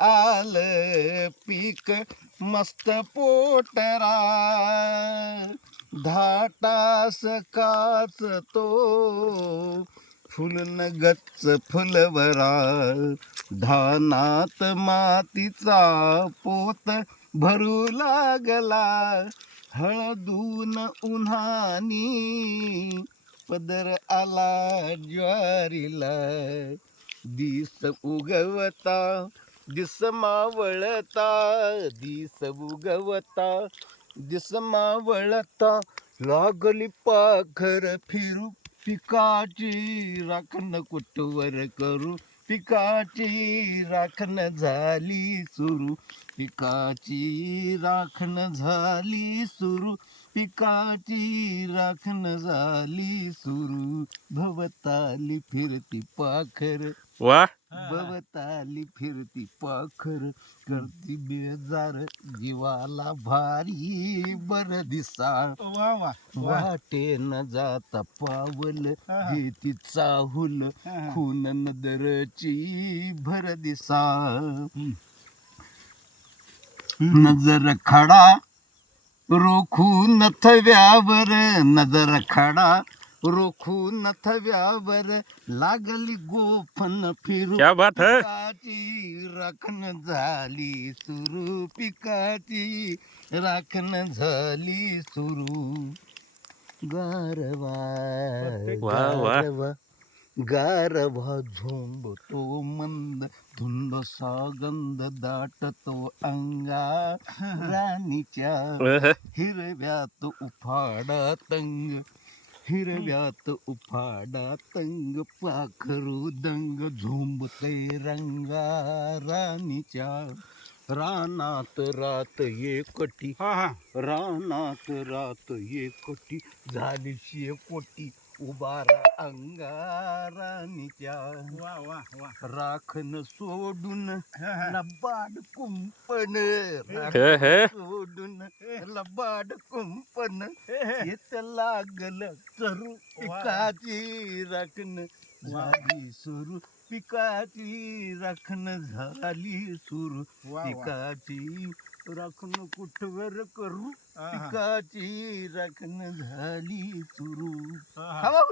आलं पीक मस्त पोटरा. धाटास काच तो फुलन गच्च फुलवरा. धानात मातीचा पोत भरू लागला. हळदून उन्हानी पदर आला ज्वारीला. दिस उगवता दिस मावळता दिस उगवता दिस मावळता लागली पाखर फिरू पिकाची राखण कुटवर करू? पिकाची राखण झाली सुरू पिकाची राखण झाली सुरू. पिकाची राखण झाली सुरू भवताली फिरती पाखर. वा. भवताली फिरती पाखर करती बेजार जीवाला भारी बर वा वा वाटे न जाता पावल. घेती चाहुल खून नदरची भर दिसा. नजर खडा रोखू नथव्यावर नजर खडा. रोखू नथव्यावर लागली गोफन फिरू. क्या बात है? पिकाची राखण झाली सुरू. पिकाची राखण झाली सुरू. गारवा वा, वा. गारवा. गारवा झोंबतो मंद धुंद सागंध दाटतो अंगा. राणीच्या हिरव्यात उफाडा तंग हिरव्यात उफाडा तंग पाखरू दंग झोंबते रंगा. राणीच्या रानात रात हा हा. रानात रात एकटी झाली शेकोटी उभारा अंगा राणीच्या वा वा वा. राखण सोडून. लबाड कुंपण. हे, हे. सोडून लबाड कुंपण. येत लागल चरू पिकाची राखण. झाली सुरू पिकाची राखण झाली सुरू वा, वा. पिकाची राखण कुठवर करू हा, हा. पिकाची राखण झाली सुरू हा, हा. हवा.